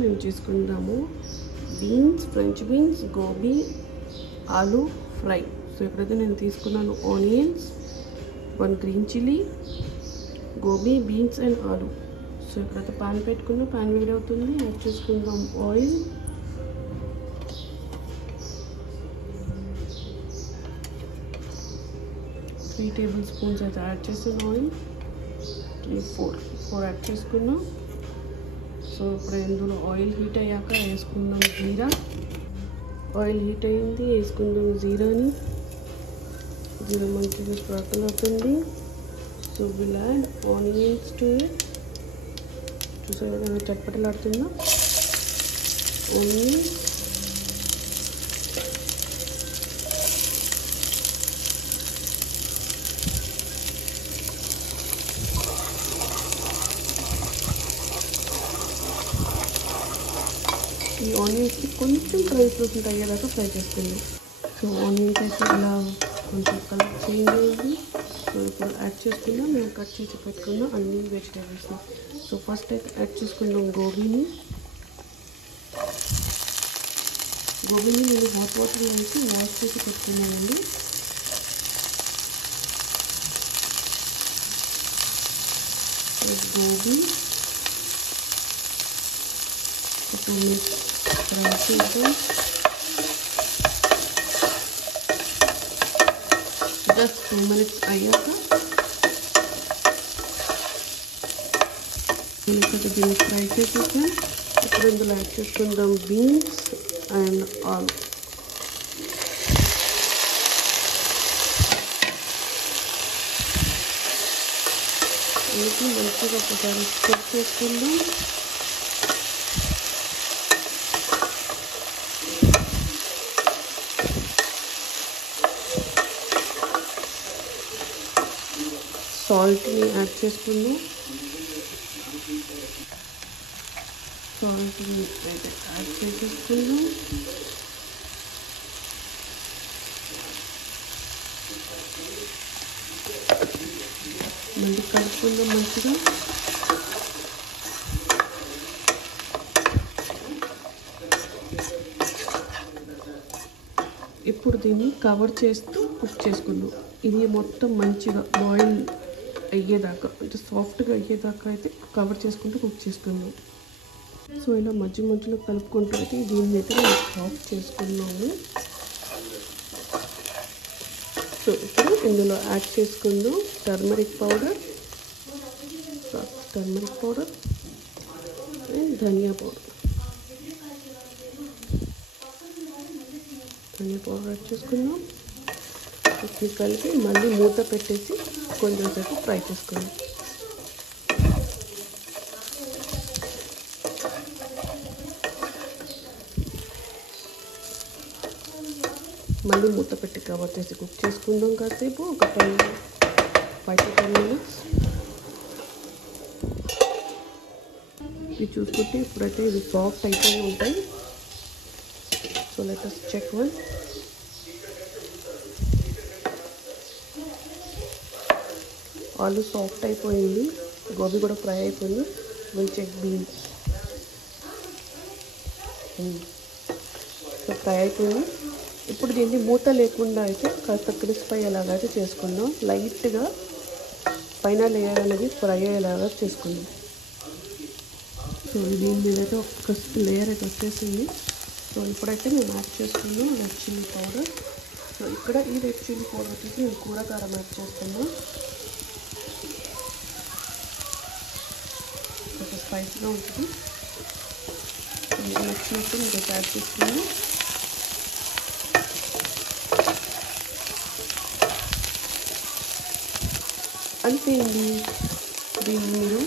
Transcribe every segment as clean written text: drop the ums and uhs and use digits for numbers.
మేము చేసుకుందాము beans, French beans, gobi, ఆలు ఫ్రై. సో ఇప్పుడైతే నేను తీసుకున్నాను onions, 1 green chilli, gobi, beans and ఆలు. సో ఇప్పుడైతే పాన్ పెట్టుకున్నా, పాన్ వేడి అవుతుంది. యాడ్ చేసుకుందాం ఆయిల్, 3 టేబుల్ స్పూన్స్ అయితే యాడ్ చేసాను. ఆయిల్ 4 యాడ్ చేసుకున్నాం. సో ఇప్పుడు ఇందులో ఆయిల్ హీట్ అయ్యాక వేసుకుందాం జీరా. ఆయిల్ హీట్ అయ్యింది, వేసుకుందాం జీరాని. జీరా మంచిగా స్ప్రాకిల్ అవుతుంది. So will add onions to it. చూసారా చట్పటలాడుతుందా ఆనియన్స్. ఈ ఆనియన్స్కి కొంచెం ట్రాన్స్లూసెంట్ అయ్యేదాకా ఫ్రై చేసుకుందాం. సో ఆనియన్స్ అయితే ఇలా కొంచెం కలర్ చేంజ్ అయ్యింది. సో ఇప్పుడు యాడ్ చేసుకుందాం మేము కట్ చేసి పెట్టుకుందాం అన్ని వెజిటేబుల్స్ని. సో ఫస్ట్ అయితే యాడ్ చేసుకుందాం గోబీని. నేను హాట్ వాటర్ వేసి వాష్ చేసి పెట్టుకున్నానండి. గోబీ 2 minutes ఫ్రై చేద్దాం. జస్ట్ 2 minutes అయ్యాక దీన్ని ఫ్రై చేసేసాం. ఇప్పుడు ఇందులో యాడ్ చేసుకుందాం బీన్స్ అండ్ ఆలు. వేసి మంచిగా ఒకసారి స్ప్రెడ్ చేసుకుందాం. సాల్ట్ని యాడ్ చేసుకుందాం. సాల్ట్ని అయితే యాడ్ చేసేసుకుందాం. మళ్ళీ కలుపుకుందాం మంచిగా. ఇప్పుడు దీన్ని కవర్ చేస్తూ కుక్ చేసుకుందాం. ఇది మొత్తం మంచిగా బాయిల్ అయ్యేదాకా, అంటే సాఫ్ట్గా అయ్యేదాకా అయితే కవర్ చేసుకుంటూ కుక్ చేసుకుందాం. సో ఇలా మధ్యలో కలుపుకుంటూ అయితే దీన్ని అయితే మనం ఆఫ్ చేసుకున్నాము. సో ఇప్పుడు ఇందులో యాడ్ చేసుకుందాం turmeric powder and dhania powder. Add చేసుకుందాం. ఇది కలిపి మళ్ళీ మూత పెట్టేసి కొంచెం సేపు ఫ్రై చేసుకుందాం. మళ్ళీ మూత పెట్టి కవర్ చేసి కుక్ చేసుకుందాం కాసేపు, ఒక 5 to 10 minutes. ఇది చూసుకుంటే ఇప్పుడైతే ఇది సాఫ్ట్ అయిపోయి ఉంటాయి. So let us check one. ఆలు సాఫ్ట్ అయిపోయింది, గోబీ కూడా ఫ్రై అయిపోయింది. Will check beans. So fry అయిపోయింది. ఇప్పుడు దీన్ని మూత లేకుండా అయితే కాస్త క్రిస్ప్ అయ్యేలాగా చేసుకుందాం. లైట్గా పైన లేయర్ అనేది ఫ్రై అయ్యేలాగా చేసుకుందాం. సో దీని మీద అయితే ఒక క్రిస్ప్ లేయర్ అయితే వచ్చేసింది. సో ఇప్పుడైతే మేము యాడ్ చేసుకున్నాం రెడ్ చిల్లీ పౌడర్. సో ఇక్కడ ఈ రెడ్ చిల్లీ పౌడర్ వచ్చేసి నేను కూర కారం యాడ్ చేస్తున్నాను. కొంచెం స్పైసీగా ఉంటుంది. నచ్చినట్టు ఇంకా యాడ్ చేసుకున్నాను. అంతే అండి. దీన్ని మీరు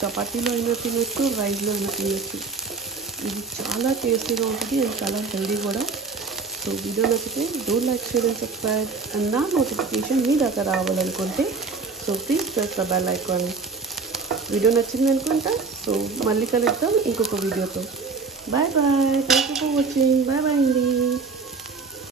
చపాతీలో అయినా తినొచ్చు, రైస్లో అయినా తినొచ్చు. ఇది చాలా టేస్టీగా ఉంటుంది అండ్ చాలా హెల్దీ కూడా. సో వీడియో నచ్చితే do like, share and subscribe. And నా నోటిఫికేషన్ మీ దాకా రావాలనుకుంటే so please press the bell icon. Video నచ్చింది అనుకుంటా. సో మళ్ళీ కలుద్దాం ఇంకొక వీడియోతో. Bye bye. Thank you for watching. Bye bye అండి.